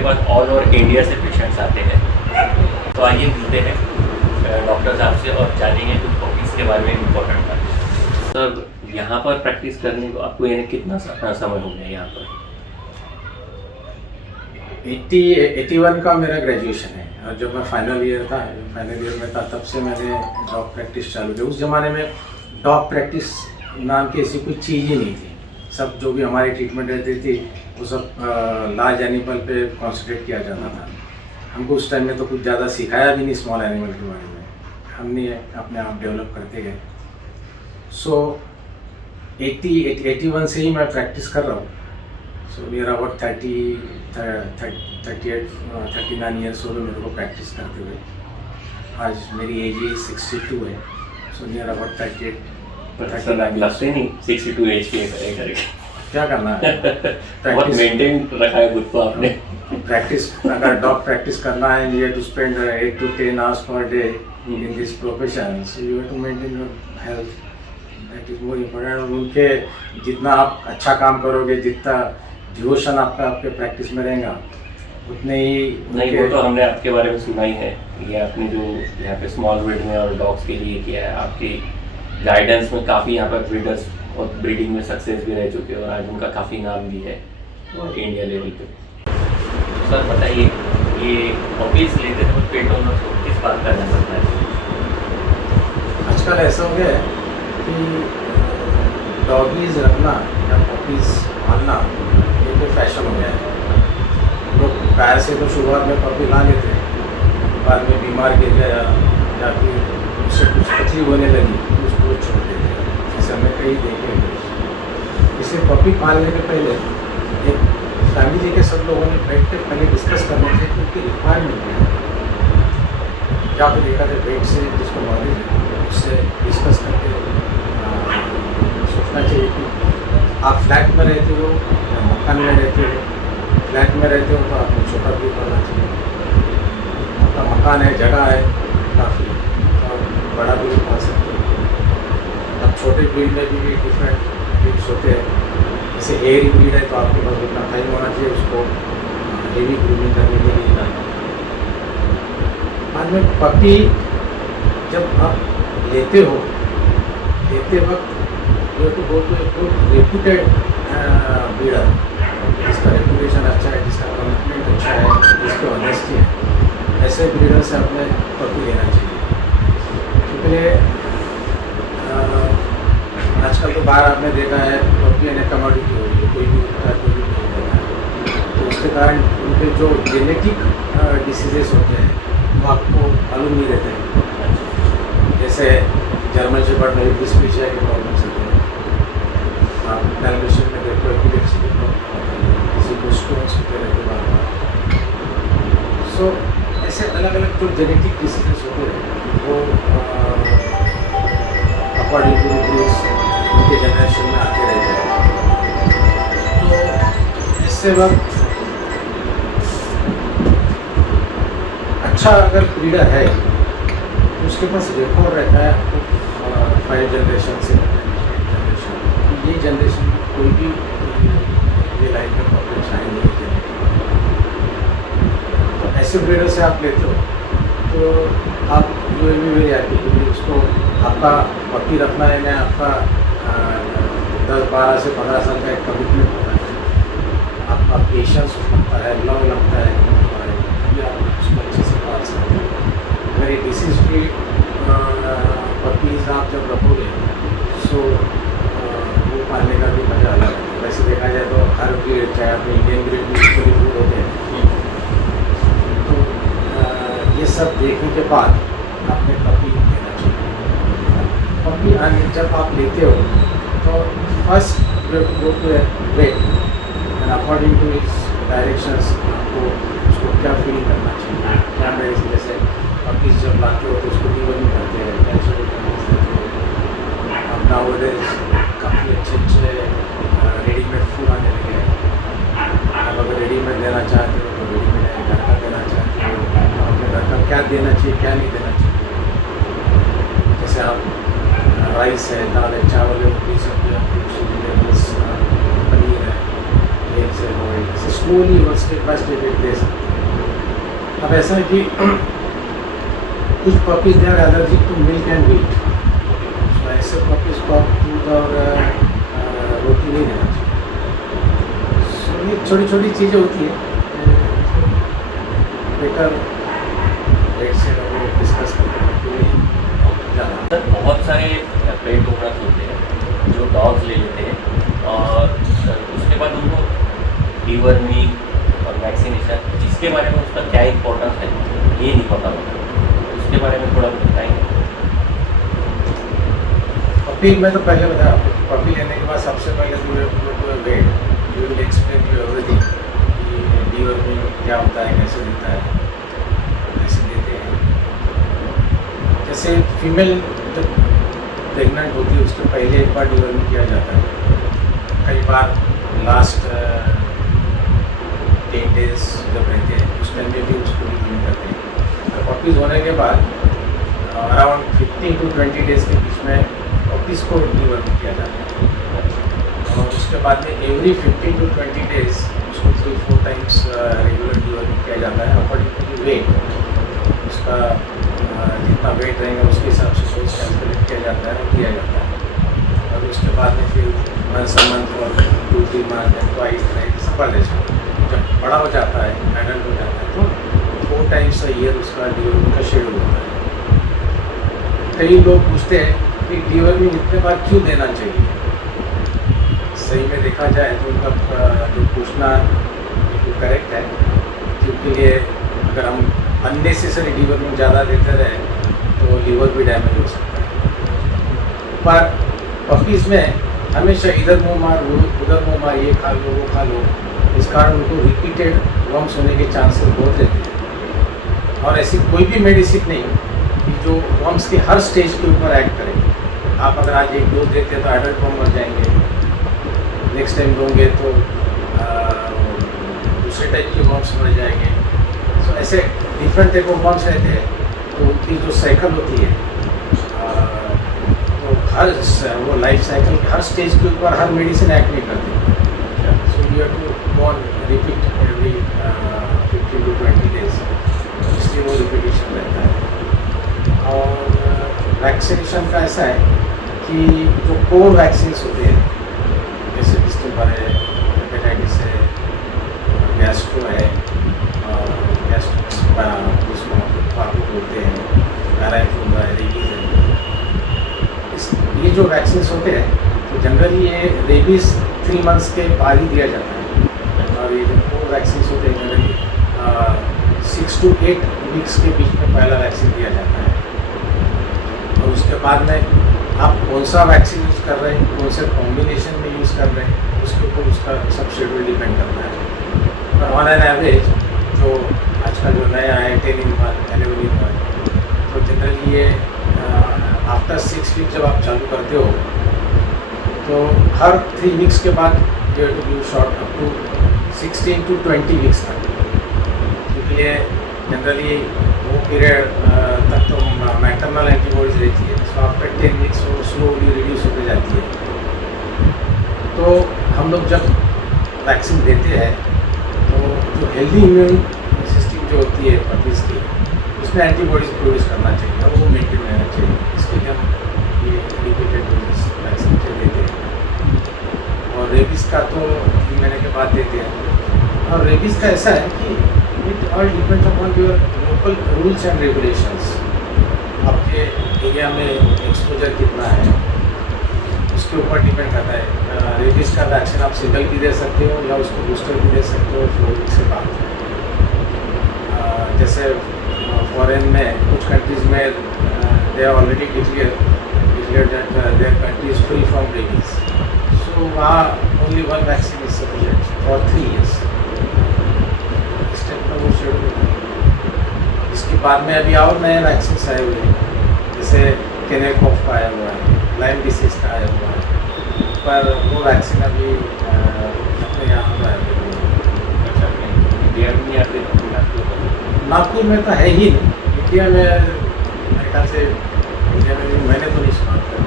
आपके पास all over India से patients आते हैं। तो आइए मिलते हैं डॉक्टर साहब से और जानेंगे कुछ पपीज़ के बारे में इम्पोर्टेंट बात। सर, यहाँ पर प्रैक्टिस करने को आपको यानी कितना समय हो गया यहाँ पर? 81 का मेरा ग्रेजुएशन है और जब मैं फाइनल ईयर में था तब से मैंने डॉग प्रैक्टिस चालू की। उस ज़माने में डॉग प्रैक्टिस नाम की ऐसी कोई चीज़ ही नहीं थी। सब जो भी हमारी ट्रीटमेंट रहती थी वो सब लार्ज एनिमल पे कॉन्सेंट्रेट किया जाता था। हमको उस टाइम में तो कुछ ज़्यादा सिखाया भी नहीं स्मॉल एनिमल के बारे में, हमने अपने आप डेवलप करते गए। सो 81 से ही मैं प्रैक्टिस कर रहा हूँ। सो नियर अबाउट 39 ईयर्स हो गए मेरे को प्रैक्टिस करते हुए। आज मेरी एज 62 है। सो नियर अबाउट 38 लगते नहीं 62 एज के करके क्या करना है। बहुत मेंटेन रखा है खुद को आपने। प्रैक्टिस, अगर डॉग प्रैक्टिस करना है, you have to spend 8 to 10 hours per day in this profession, so you have to maintain your health. That is more important. उनके जितना आप अच्छा काम करोगे, जितना डिवोशन आपका आपके प्रैक्टिस में रहेगा, उतने ही नहीं। वो तो हमने आपके बारे में सुना ही है। ये आपने जो यहाँ पे स्मॉल ब्रीड में और डॉग्स के लिए किया है, आपकी गाइडेंस में काफ़ी यहाँ पर ब्रीडर्स और ब्रीडिंग में सक्सेस भी रह चुके हैं और आज उनका काफ़ी नाम भी है और इंडिया लेवल पे। सर बताइए, ये पपीज़ लेते समय पेट ओनर को किस बात का ध्यान रखना है? आजकल ऐसा हो गया है कि डॉगीज रखना या पपीज़ पालना ये तो फैशन हो गया है। लोग पैर से तो शुरुआत में पपी ला लेते हैं, बाद में बीमार गिर गया या फिर उससे कुछ तकलीफ होने लगी तो उसको छोड़ देते हैं। जैसे हमें कई देखे हैं। इसलिए पपी पालने के पहले एक फैमिली के सब लोगों ने बैठ के पहले डिस्कस करना चाहिए कि उनकी रिक्वायरमेंट क्या है, या फिर एक आधे वेट से जिसको नॉलेज है उससे डिस्कस करके सोचना चाहिए कि आप फ्लैट में रहते हो या मकान में रहते हो। फ्लैट में रहते हो तो आपको छोटा भी करना चाहिए। आपका मकान है, जगह है काफ़ी, और बड़ा भी पा सकते हो। अब छोटे ब्रीड में भी डिफरेंट ब्रीड्स होते हैं। जैसे हेयर ब्रीड है तो आपके पास उतना टाइम होना चाहिए उसको हेवी ग्रूमिंग करने के लिए। बाद में पपी जब आप लेते वक्त यू टू गो टू एक रेप्यूटेड ब्रीडर, जिसका रेपुटेशन अच्छा है, जिसका कमिटमेंट अच्छा है, जिसकी ऑनेस्टी है। ऐसे ब्रीडर से आपने पपी लेना चाहिए। क्योंकि आजकल तो बाहर आपने देखा है पपी यानी कमोडिटी हो रही है, कोई भी उठता है कोई भी नहीं देता है। तो उसके कारण उनके जो जेनेटिक डिसीजेस होते हैं वो आपको मालूम नहीं रहते हैं। जैसे जर्मन शेपर्ड में डिस्पीशिया के प्रॉब्लम्स होते हैं, आप डायलिशन में देखो एपिलेप्सी के प्रॉब्लम होते हैं, किसी को स्ट्रोक्स होते रहते बार। सो ऐसे अलग अलग जो जेनेटिक डिसीजेस होते हैं वो अकॉर्डिंग टू द ब्रीड्स उनके जनरेशन में आते रहते हैं। तो इससे वक्त अच्छा अगर ब्रीडर है तो उसके पास रिकॉर्ड रहता है आपको 5 जनरेशन से जनरेशन। ये जनरेशन में कोई भी ये लाइफ में प्रॉब्लम आएंगे। तो ऐसे ब्रीडर से आप लेते हो तो आप you will be very happy, क्योंकि उसको आपका पपी रखना है ना, आपका 10-12 से 15 साल का एक कमिटमेंट होता है। आपका पेशेंस लगता है, लव लगता है, तभी आप उसको अच्छे से पाल सकते हैं। अगर ये डिसीज फ्री पपीज़ आप जब रखोगे सो वो पालने का भी मज़ा अलग है। वैसे देखा जाए तो हर ब्रीड, चाहे अपने इंडियन ब्रीड भी इसके फूड होते हैं। तो ये सब देखने के बाद आपने पपी लेना चाहिए। पपी जब आप लेते हो तो first you have to go to a vet and according to its directions आपको उसको क्या फील करना चाहिए, क्या मेडिसिन। जैसे पपीज जब लाते हो तो उसको डिवर्मिंग करते हैं, कैल्शियम विटामिन्स देते हैं। अब नाउअडेज काफ़ी अच्छे रेडीमेड फूड आने लगे हैं। आप अगर रेडीमेड लेना चाहते हो तो रेडीमेड घर का देना चाहते हो, अपने घर का क्या देना चाहिए क्या नहीं देना चाहिए। जैसे आप राइस है, दाल है, चावल है, रोटी सब्जी है, वेजिटेबल्स, पनीर है, एग्स है, ऑयल, स्लोली और स्टेप बाय स्टेप एक दे सकते हैं। अब ऐसा है कि कुछ puppies they are allergic to milk and wheat, तो ऐसे पपीज को आप दूध और रोटी नहीं देना चाहिए। सो ये छोटी छोटी चीज़ें होती है, बेटर वेट से लोग डिस्कस करने के लिए ज़्यादा। सर बहुत सारे पेट ओनर्स होते हैं जो डॉग्स ले लेते हैं और उसके बाद उनको डीवर्मिंग और वैक्सीनेशन, इसके बारे में उसका क्या इम्पोर्टेंस है ये नहीं पता होता, उसके बारे में थोड़ा बताएंगे। पपी में तो पहले बताया आपको, पपी लेने के बाद सबसे पहले vet you will explain you everything कि डीवर्मिंग क्या होता है, कैसे देता है, कैसे देते हैं। जैसे फीमेल जब प्रेगनेंट होती है उसके पहले एक बार डीवर्मिंग किया जाता है, कई बार लास्ट 10 डेज जब रहते हैं उस टाइम में भी उसको डीवर्मिंग करते हैं। तो पपीज़ होने के बाद अराउंड 15 to 20 डेज़ के बीच में पपीज़ को डीवर्मिंग किया जाता है और उसके बाद में एवरी 15 to 20 डेज़ उसको 3-4 टाइम्स रेगुलर डीवर्मिंग किया जाता है अकॉर्डिंग टू वेट। उसका जितना वेट रहेगा उसके हिसाब से डोज कैलकुलेट किया जाता है, दिया जाता है और उसके बाद में फिर मंथ और 2-3 मंथ ट्वाइस सफर जैसे जब बड़ा हो जाता है, एडल्ट हो जाता है तो 4 टाइम्स अ ईयर उसका डीवर्मिंग का शेड्यूल होता है। कई लोग पूछते हैं कि डीवर्मिंग इतने बार क्यों देना चाहिए। सही में देखा जाए तो उनका जो पूछना बिल्कुल करेक्ट है, क्योंकि ये अगर हम अननेसेसरी डीवर्मिंग ज़्यादा देते रहे तो लीवर भी डैमेज हो सकता है। पर पपीज़ में हमेशा इधर मुँह मार उधर मुँह मार, ये खा लो वो खा लो, इस कारण उनको रिपीटेड वर्म्स होने के चांसेस बहुत रहते हैं और ऐसी कोई भी मेडिसिन नहीं कि जो वर्म्स के हर स्टेज के ऊपर एक्ट करे। आप अगर आज एक डोज देते हैं तो एडल्ट वर्म मर जाएंगे, नेक्स्ट टाइम दोगे तो दूसरे टाइप के वर्म्स मर जाएंगे। सो ऐसे डिफरेंट टाइप ऑफ वर्म्स रहते हैं, तो उनकी जो साइकिल होती है तो हर वो लाइफ साइकिल के हर स्टेज के ऊपर हर मेडिसिन एक्ट नहीं करती। So you have to go on repeat every 15 to 20 days, इसलिए वो रिपीटेशन रहता है। और वैक्सीनेशन का ऐसा है कि जो कोर वैक्सीन होते हैं जैसे डिस्टेंपर है, हेपेटाइटिस है, गैस्ट्रो है, उसको पापू बोलते हैं, पैराइन्फ्लुएंजा है, रेबीज़ है, ये जो वैक्सीन होते हैं तो जनरली ये रेबीज़ 3 मंथ्स के बाद ही दिया जाता है और ये जो कोर वैक्सीन होते हैं जनरली 6 to 8 वीक्स के बीच में पहला वैक्सीन दिया जाता है और उसके बाद में आप कौन सा वैक्सीन यूज़ कर रहे हैं, कौन से कॉम्बिनेशन में यूज़ कर रहे हैं, उसके ऊपर उसका सब शेड्यूल डिपेंड करता है। और ऑन एन एवरेज जो आजकल जो नया है 10-in-1, 11-in-1, तो जनरली ये आफ्टर 6 वीक जब आप चालू करते हो तो हर 3 वीक्स के बाद you have to give shot up to 16 to 20 weeks तक, क्योंकि ये जनरली वो पीरियड तक तो मैटरनल एंटीबॉडीज रहती है, सो आफ्टर 10 वीक्स वो स्लोली रिड्यूस होते जाती है। तो हम लोग जब वैक्सीन देते हैं तो जो हेल्दी इम्यून सिस्टम जो होती है पपीज़ की, उसमें एंटीबॉडीज प्रोड्यूस करना चाहिए और वो मेंटेन रहना चाहिए, इसके लिए हम ये रिपीटेड डोजेस वैक्सीन के देते हैं। और रेबीज़ का तो 3 महीने के बाद देते हैं और रेबीज़ का ऐसा है कि it all depends upon your local rules and regulations. आपके एरिया में एक्सपोजर कितना है उसके ऊपर डिपेंड करता है। रेबीज़ का वैक्सीन आप सिंगल भी दे सकते हो या उसको बूस्टर भी दे सकते हो 4 वीक से बाद। जैसे फॉरेन में कुछ कंट्रीज़ में they are already declare that their country is free from rabies, so वहाँ only 1 vaccine is sufficient for 3 years। इस टाइप का वो शेड्यूल है। इसके बाद में अभी और नए वैक्सीन आए हुए हैं, जैसे केनेल कॉफ का आया हुआ है, लाइम डिसीज़ का आया हुआ है, पर वो वैक्सीन अभी अपने यहाँ पर है। इंडिया में या फिर नागपुर में तो है ही नहीं, इंडिया में मेरे ख्याल से इंडिया में भी मैंने तो नहीं सुना था।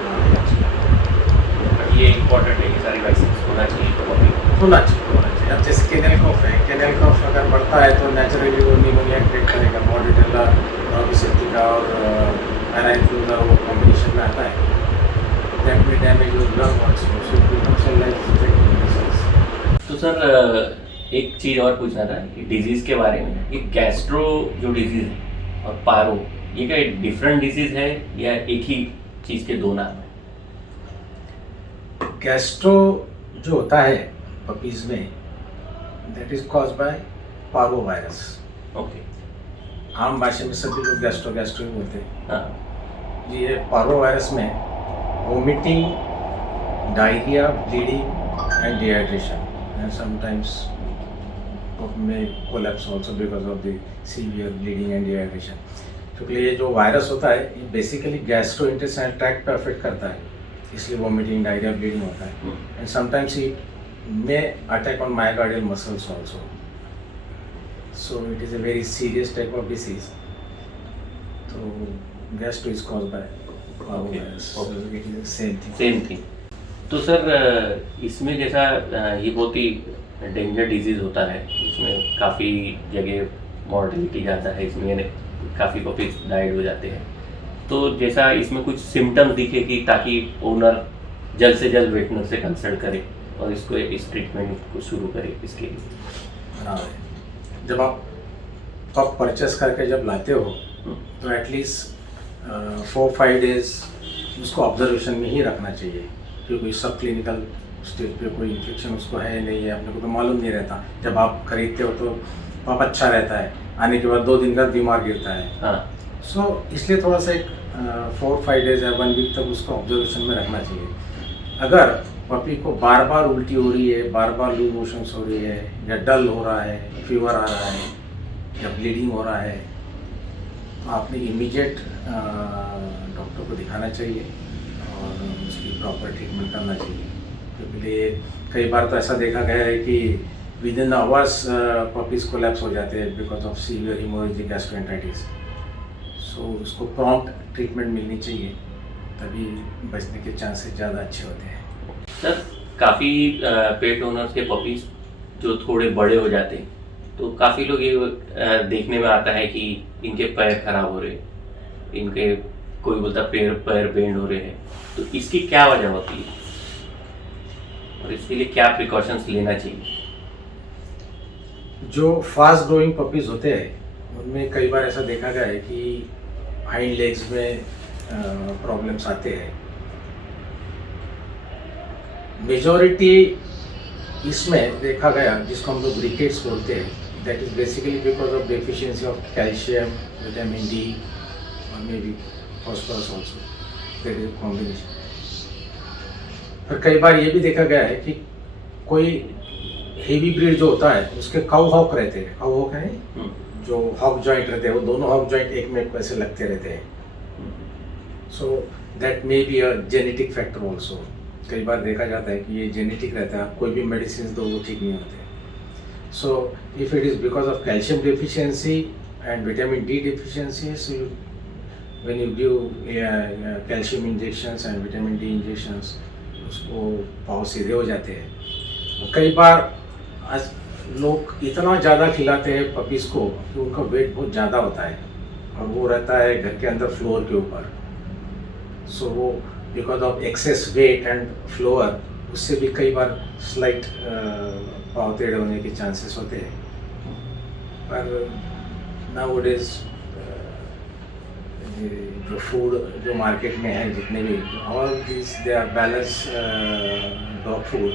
ये इम्पोर्टेंट है कि सारी वैक्सीन होना चाहिए, तो अभी होना चाहिए जैसे केनल कॉफ है, केनल कॉफ अगर बढ़ता है तो नेचुरली वो निमोनिया क्रिएट करेगा, मॉर्डिटेला नॉर्बिसेप्टिका और एनाइफ्लूजा वो कॉम्बिनेशन में आता है, that may damage your lung also, so it becomes a life threatening disease. तो सर एक चीज़ और पूछना था कि डिजीज़ के बारे में, ये गैस्ट्रो जो डिजीज़ है और पारो, ये क्या डिफरेंट डिजीज़ है या एक ही चीज़ के दो नाम है? गैस्ट्रो जो होता है पपीज़ में, that is cause by parvo virus. Okay. आम भाषा में सभी लोग गैस्ट्रो गैस्ट्रो ही बोलते हैं। हाँ। ये पारो वायरस में vomiting, diarrhoea, bleeding and dehydration and sometimes में collapse also because of the severe bleeding and dehydration. क्योंकि ये जो वायरस होता है ये बेसिकली गैस्ट्रो इंटेस्टाइनल ट्रैक्ट पे अफेक्ट करता है, इसलिए वोमिटिंग, डायरिया, ब्लीडिंग होता है। And sometimes it may attack on myocardial muscles also, so it is a very serious type of disease. तो gastro is caused by parvo virus, it is same thing. Same thing. तो sir इसमें जैसा ये बहुत ही danger disease होता है, इसमें काफ़ी जगह मॉर्टेलिटी ज़्यादा है, इसमें काफ़ी पपीज डाइड हो जाते हैं। तो जैसा इसमें कुछ सिम्टम्स दिखे कि ताकि ओनर जल्द से जल्द वेटनर से कंसल्ट करे और इसको इस ट्रीटमेंट को शुरू करे इसके लिए। हाँ, जब आप पप परचेस करके जब लाते हो तो एटलीस्ट 4-5 डेज उसको ऑब्जर्वेशन में ही रखना चाहिए, क्योंकि सब क्लिनिकल स्टेज पे कोई इन्फेक्शन उसको है नहीं है अपने को तो मालूम नहीं रहता। जब आप खरीदते हो तो पप अच्छा रहता है, आने के बाद 2 दिन बाद बीमार गिरता है। हाँ। सो इसलिए थोड़ा सा एक 4-5 डेज या 1 वीक तक उसको ऑब्जर्वेशन में रखना चाहिए। अगर पपी को बार बार उल्टी हो रही है, बार बार लूज मोशंस हो रही है, या डल हो रहा है, फीवर आ रहा है, या ब्लीडिंग हो रहा है, तो आपने इमीडिएट डॉक्टर को दिखाना चाहिए और उसकी प्रॉपर ट्रीटमेंट करना चाहिए। क्योंकि कई बार तो ऐसा देखा गया है कि within hours puppies collapse हो जाते हैं because of severe haemorrhagic gastroenteritis. So उसको प्रॉम्प्ट ट्रीटमेंट मिलनी चाहिए, तभी बचने के चांसेस ज़्यादा अच्छे होते हैं। सर काफ़ी पेट ओनर्स के पपीज जो थोड़े बड़े हो जाते हैं, तो काफ़ी लोग ये देखने में आता है कि इनके पैर खराब हो रहे, इनके कोई बोलता पैर बेंड हो रहे हैं, तो इसकी क्या वजह होती है और इसके लिए क्या प्रिकॉशंस लेना चाहिए? जो फास्ट ग्रोइंग पपीज़ होते हैं उनमें कई बार ऐसा देखा गया है कि हाइंड लेग्स में प्रॉब्लम्स आते हैं। मेजॉरिटी इसमें देखा गया जिसको हम लोग रिकेट्स बोलते हैं, that is basically because of deficiency of calcium, vitamin D और may be phosphorus also, that is combination. पर कई बार ये भी देखा गया है कि कोई हेवी ब्रीड जो होता है उसके काउ हॉक रहते हैं, काउ हॉक है जो हॉक जॉइंट रहते हैं, वो दोनों हॉक जॉइंट एक में ऐसे लगते रहते हैं। So that may be a genetic factor also. कई बार देखा जाता है कि ये जेनेटिक रहता है, आप कोई भी मेडिसिन दो वो ठीक नहीं होते। So if it is because of calcium deficiency and vitamin D deficiency, so when you give calcium injections and vitamin D injections, उसको पाँव सीधे हो जाते हैं। कई बार आज लोग इतना ज़्यादा खिलाते हैं पपीज़ को कि उनका वेट बहुत ज़्यादा होता है और वो रहता है घर के अंदर फ्लोर के ऊपर। सो वो because of access wait and floor, उससे भी कई बार स्लाइट पाँव टेढ़े होने के चांसेस होते हैं। पर नाउअडेज जो फूड जो मार्केट में है, जितने भी all this they are balance dog food,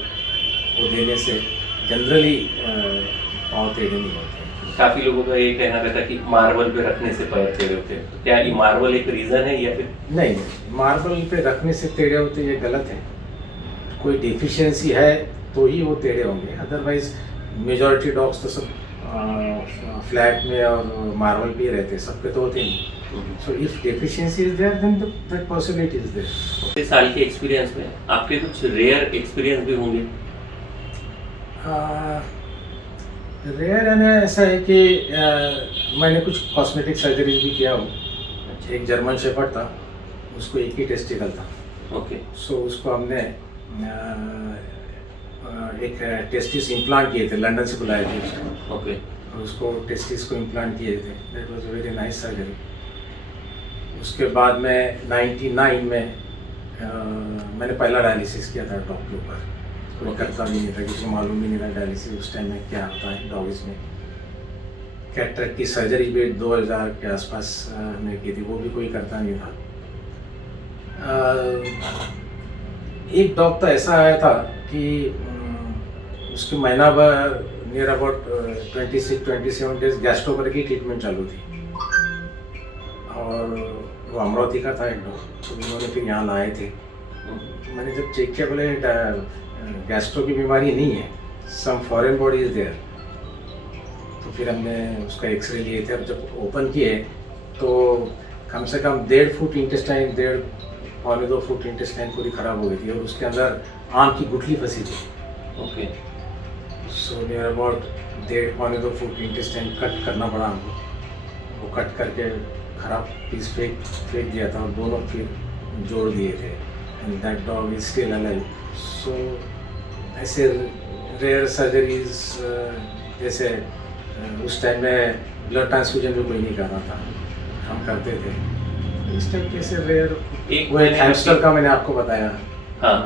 वो देने से जनरली पाँव टेढ़े नहीं होते। काफ़ी लोगों का ये कहना रहता है कि मार्बल पे रखने से पैर टेढ़े होते हैं, तो क्या ये मार्बल एक रीज़न है या फिर? नहीं, मार्बल पे रखने से टेढ़े होते ये गलत है। कोई डिफिशियंसी है तो ही वो टेढ़े होंगे, अदरवाइज मेजॉरिटी डॉग्स तो सब फ्लैट में और मार्बल पे ही रहते हैं, सबके तो होते नहीं। So if deficiency is there then that possibility is there. इस साल के एक्सपीरियंस में आपके कुछ रेयर एक्सपीरियंस भी होंगे? रेयर यानी ऐसा है कि मैंने कुछ कॉस्मेटिक सर्जरीज भी किया हूँ। एक जर्मन शेफर्ड था, उसको एक ही टेस्टिकल था। ओके। सो उसको हमने एक टेस्टिस इम्प्लांट किए थे, लंदन से बुलाए थे उस टाइम। ओके। और उसको टेस्टिस को इम्प्लांट किए थे। That was a very nice surgery. उसके बाद में 99 में मैंने पहला डायलिसिस किया था डॉग के ऊपर। कोई करता भी नहीं था, किसी को मालूम भी नहीं था डायलिसिस उस टाइम में क्या होता है डॉग्स में। कैटरेक्ट की सर्जरी भी 2000 के आसपास हमने की थी, वो भी कोई करता नहीं था। एक डॉग तो ऐसा आया था कि उसके महीना भर नियर अबाउट 26-27 डेज गैस्ट्रोकर की ट्रीटमेंट चालू थी, और वो अमरावती का था एक डॉग। तो उन्होंने फिर यहाँ लाए थे। मैंने जब चेक किया, बोले गैस्ट्रो की बीमारी नहीं है, some foreign body is there. तो फिर हमने उसका एक्सरे लिए थे। अब जब ओपन किए तो कम से कम 1.5 फुट इंटेस्टाइन, 1.5-2 फुट इंटेस्टाइन पूरी ख़राब हो गई थी, और उसके अंदर आम की गुठली फंसी थी। Okay. So near about 1.5-2 foot intestine cut करना पड़ा हमको। वो कट करके ख़राब पीस फेंक दिया था, और दोनों फिर जोड़ दिए थे। And that dog is still alive. So ऐसे रेयर सर्जरीज, जैसे उस टाइम में ब्लड ट्रांसफ्यूजन भी कोई नहीं कर रहा था, हम करते थे। इस टाइप के से रेयर, वो एक हैमस्टर का मैंने आपको बताया। हाँ।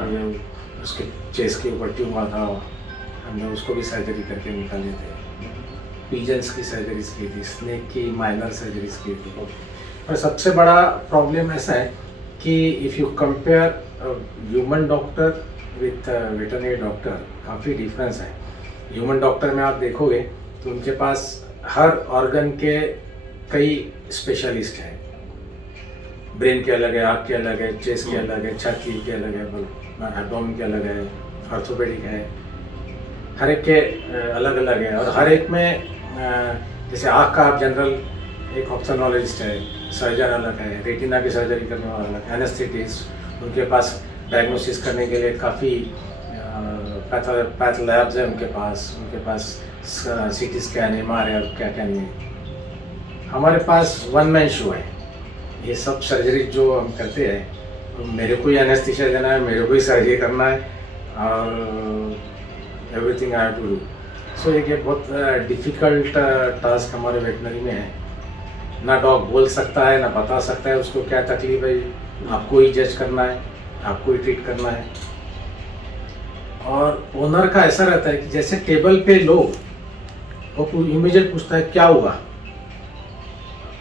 उसके चेस्ट के ऊपर ट्यूब हुआ था, हमने उसको भी सर्जरी करके निकाले थे। पीजन्स की सर्जरीज की थी, स्नेक की माइनर सर्जरीज की थी। और सबसे बड़ा प्रॉब्लम ऐसा है कि if you compare human doctor with veterinary doctor, काफ़ी डिफरेंस है। ह्यूमन डॉक्टर में आप देखोगे तो उनके पास हर ऑर्गन के कई स्पेशलिस्ट हैं। ब्रेन के अलग है, आँख के अलग है, चेस्ट के अलग है, छाती के अलग है, एब्डोमेन के अलग है, ऑर्थोपेडिक है। हर एक के अलग अलग है, और हर एक में जैसे आँख का आप जनरल एक ऑप्थेल्मोलॉजिस्ट है, सर्जन अलग है, रेटिना की सर्जरी करने वाला अलग, एनेस्थेटिस्ट, उनके पास डायग्नोसिस करने के लिए काफ़ी पैथ लैब्स है उनके पास CT स्कैन, MRI और क्या क्या नहीं। हमारे पास वन मैन शो है। ये सब सर्जरी जो हम करते हैं, तो मेरे को ही एनेस्थीसिया देना है, मेरे को ही सर्जरी करना है, और everything I have to do. So ये बहुत डिफ़िकल्ट टास्क हमारे वेटनरी में है। ना डॉग बोल सकता है, ना बता सकता है उसको क्या तकलीफ है। आपको ही जज करना है, आपको ही ट्रीट करना है। और ओनर का ऐसा रहता है कि जैसे टेबल पे लोग, वो इमीडिएट पूछता है क्या हुआ।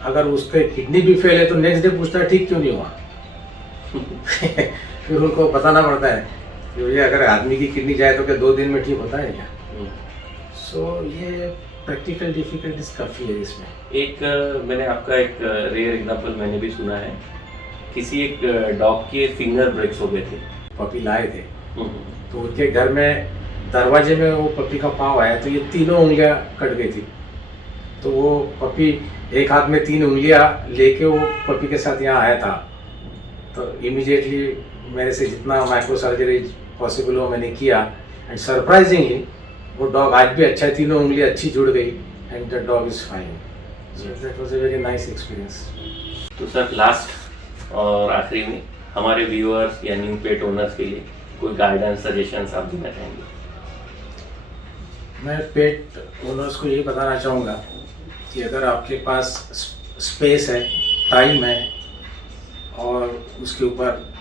अगर उसके किडनी भी फेल है तो नेक्स्ट डे पूछता है ठीक क्यों नहीं हुआ। फिर उनको बताना पड़ता है कि भैया अगर आदमी की किडनी जाए तो क्या 2 दिन में ठीक होता है क्या। सो ये प्रैक्टिकल डिफिकल्टीज काफ़ी है इसमें। एक मैंने आपका एक रेयर एग्जांपल मैंने भी सुना है, किसी एक डॉग के फिंगर ब्रेक्स हो गए थे, पपी लाए थे, तो उनके घर में दरवाजे में वो पपी का पाँव आया, तो ये तीनों उंगलियां कट गई थी। तो वो पपी एक हाथ में 3 उंगलियां लेके वो पपी के साथ यहाँ आया था। तो इमीडिएटली मेरे से जितना माइक्रो सर्जरी पॉसिबल हो मैंने किया, एंड सरप्राइजिंगली वो डॉग आज भी अच्छा है, तीनों उंगलियां अच्छी जुड़ गई, and the dog is fine. So that was a very nice experience. तो सर लास्ट और आखिरी में हमारे व्यूअर्स या न्यू पेट ओनर्स के लिए कोई गाइडेंस सजेशंस आप देना चाहेंगे? मैं पेट ओनर्स को यही बताना चाहूँगा कि अगर आपके पास स्पेस है, टाइम है, और उसके ऊपर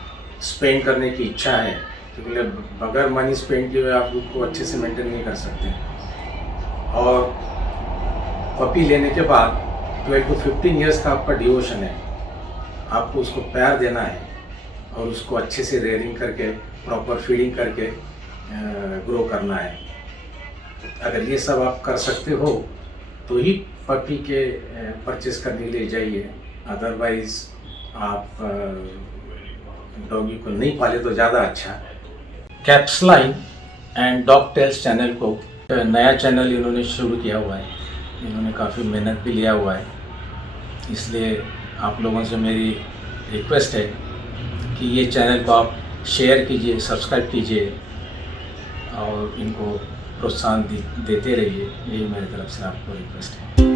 स्पेंड करने की इच्छा है, क्योंकि बगैर मनी स्पेंड किए हुए आप उसको अच्छे से मेंटेन नहीं कर सकते। और पपी लेने के बाद 12 to 15 ईयर्स का आपका डिवोशन है, आपको उसको प्यार देना है, और उसको अच्छे से रेयरिंग करके, प्रॉपर फीडिंग करके ग्रो करना है। अगर ये सब आप कर सकते हो तो ही पपी के परचेस करने के लिए जाइए। अदरवाइज आप डॉगी को नहीं पाले तो ज़्यादा अच्छा। कैप्सलाइन एंड डॉग टेल्स चैनल को नया चैनल इन्होंने शुरू किया हुआ है, इन्होंने काफ़ी मेहनत भी लिया हुआ है, इसलिए आप लोगों से मेरी रिक्वेस्ट है कि ये चैनल को आप शेयर कीजिए, सब्सक्राइब कीजिए, और इनको प्रोत्साहन देते रहिए। यही मेरी तरफ से आपको रिक्वेस्ट है।